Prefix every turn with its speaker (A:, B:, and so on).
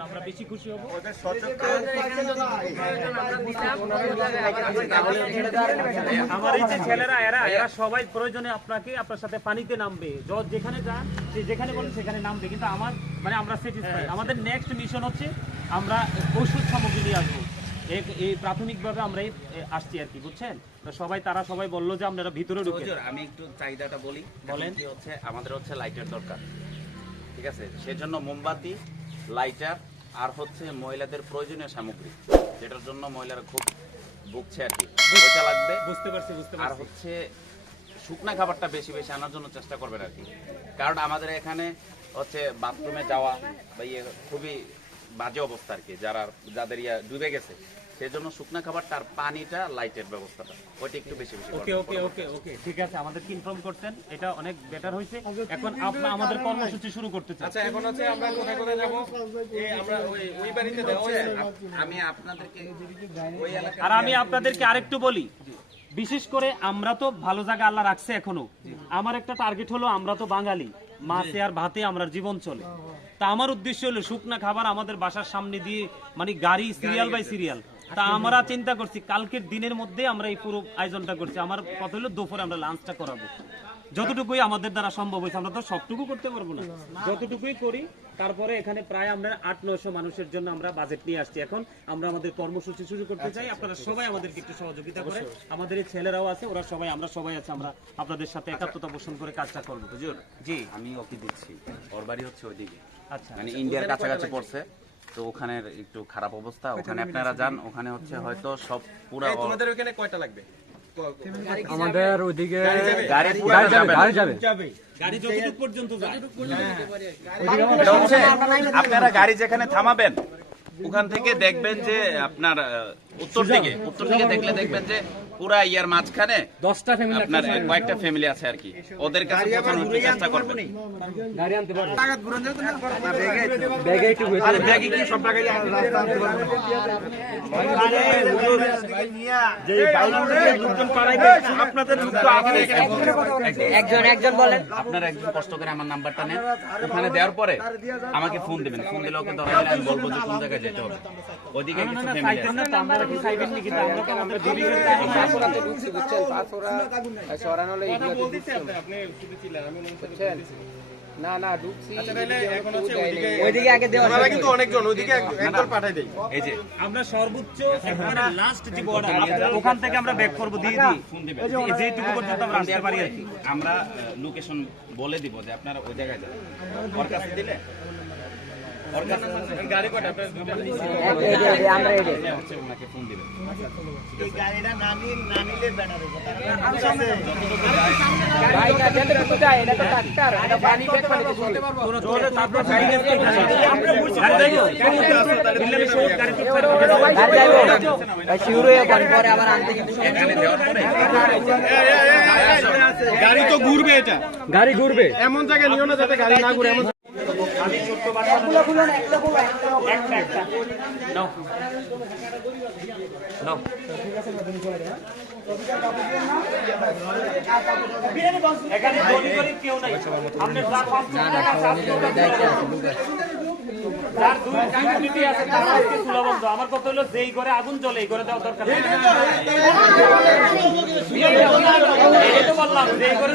A: আমরা বেশি খুশি হব। আমার এই যে ছেলেরা এরা এরা সবাই প্রয়োজনে আপনাকে আপনার সাথে পানিতে নামবে। য- যেখানে যান সে যেখানে বলেন সেখানে নামবে। কিন্তু আমার মানে আমরা স্যাটিসফাই আমাদের নেক্সট মিশন হচ্ছে আমরা ওষুধ সামগ্রী নিয়ে আসব। এই- এই প্রাথমিকভাবে আমরা এই আসছি আর কি বুঝছেন? সবাই তারা সবাই বলল যে আপনারা ভিতরে ঢুকে।
B: আমি একটু চাহিদাটা বলি।
A: বলেন।
B: হচ্ছে আমাদের হচ্ছে লাইটের দরকার। ঠিক আছে? সেজন্য মোমবাতি লাইটার আর হচ্ছে মহিলাদের প্রয়োজনীয় সামগ্রী যেটার জন্য মহিলারা খুব বুকছে আর কি। ওইটা লাগবে।
A: বুঝতে পারছি বুঝতে পারছি।
B: আর হচ্ছে শুকনা খাবারটা বেশি বেশি আনার জন্য চেষ্টা করবেন আর কি। কারণ আমাদের এখানে হচ্ছে বাথরুমে যাওয়া বা ইয়ে খুবই বাজে অবস্থা আর কি যারা যাদের ইয়া ডুবে গেছে সেই জন্য শুকনা খাবারটা আর পানিটা লাইটের ব্যবস্থাটা ওইটা একটু বেশি বেশি
A: ওকে ওকে ওকে ওকে ঠিক আছে আমাদেরকে ইনফর্ম করতেন এটা অনেক বেটার হয়েছে। এখন আপনার আমাদের কর্মসূচি শুরু করতে চাই।
C: আচ্ছা এখন হচ্ছে আমরা কোথায় কোথায় যাব? এই আমরা ওই ওই বাড়িতে দেওয়া হয়েছে
B: আমি আপনাদেরকে ওই এলাকা
A: আর আমি আপনাদেরকে আরেকটু বলি বিশেষ করে আমরা তো ভালো জায়গা আল্লাহ রাখছে এখনও। আমার একটা টার্গেট হলো আমরা তো বাঙালি। মাছে আর ভাতে আমরা জীবন চলে। তা আমার উদ্দেশ্য হলো শুকনা খাবার আমাদের বাসার সামনে দিয়ে মানে গাড়ি সিরিয়াল বাই সিরিয়াল তা আমরা চিন্তা করছি কালকের দিনের মধ্যে আমরা এই পুরো আয়োজনটা করছি। আমার কথা হলো দুপুরে আমরা লাঞ্চটা করাবো। যতটুকুই আমাদের দ্বারা সম্ভব হয়েছে আমরা তো সবটুকু করতে পারব না। যতটুকুই করি তারপরে এখানে প্রায় আমরা আট নয়শো মানুষের জন্য আমরা বাজেট নিয়ে আসছি। এখন আমরা আমাদের কর্মসূচি শুরু করতে চাই। আপনারা সবাই আমাদেরকে একটু সহযোগিতা করে আমাদের এই ছেলেরাও আছে ওরা সবাই আমরা সবাই আছে আমরা আপনাদের সাথে একাত্মতা পোষণ করে কাজটা করব।
B: হুজুর
A: জি।
B: আমি ওকে দিচ্ছি। ওর বাড়ি হচ্ছে ওইদিকে।
A: আচ্ছা
B: মানে ইন্ডিয়ার কাছাকাছি পড়ছে তো ওখানের একটু খারাপ অবস্থা। ওখানে আপনারা যান ওখানে হচ্ছে হয়তো সব পুরা
C: তোমাদের ওখানে কয়টা লাগবে?
D: আমাদের ওদিকে
B: গাড়ি
D: গাড়ি যাবে গাড়ি
B: আপনারা গাড়ি যেখানে থামাবেন ওখান থেকে দেখবেন যে আপনার উত্তর দিকে উত্তর দিকে দেখলে দেখবেন যে পুরা ইয়ার মাঝখানে
A: দশটা ফ্যামিলি
B: আপনার কয়েকটা ফ্যামিলি আছে আর কি ওদের কাছে পৌঁছানোর চেষ্টা করবেন
D: গাড়ি আনতে পারবে ব্যাগে একটু
C: আরে ব্যাগে কি সব টাকা আপনাদের লোক তো আগে
E: একজন একজন বলেন
B: আপনারা একদম কষ্ট করে আমার নাম্বারটা নেন ওখানে দেওয়ার পরে আমাকে ফোন দিবেন ফোন দিলে ওকে ধরে আমি বলব যে কোন জায়গায় যেতে হবে ওদিকে কিছু ফ্যামিলি
A: তো আমরা কি চাইবেন নাকি তা আমরা তো
C: আমি অনুমতি
D: না না ঢুকছি
C: আচ্ছা ওইদিকে
E: আগে দেওয়া
C: ওনারা কিন্তু অনেকজন ওইদিকে একদল পাঠাই দেই
B: এই যে
A: আমরা সর্বোচ্চ মানে লাস্ট যে বর্ডার ওখান থেকে আমরা ব্যাক করব দিয়ে দিই।
B: ফোন দিবেন।
A: যেটুকু পর্যন্ত আমরা আসতে পারি আর কি
B: আমরা লোকেশন বলে দিব যে আপনারা ওই জায়গায় যান। ওর কাছে দিলে?
C: গাড়ি
E: না যেতে তো যায় এটা। তো ডাক্তার এটা পানি ব্যাগ পানি তো চলে
A: জোরে তারপর গাড়ি গেছে গাড়ি
E: আর
C: নিও। না
A: এখানে করে কেউ নাই। আপনি পাঁচ টাকা যার দুই আছে তার আজকে চুলা বন্ধ। আমার কথা হলো যেই ঘরে আগুন জ্বলে এই ঘরে দেওয়ার দরকার নেই। বললাম, যেই ঘরে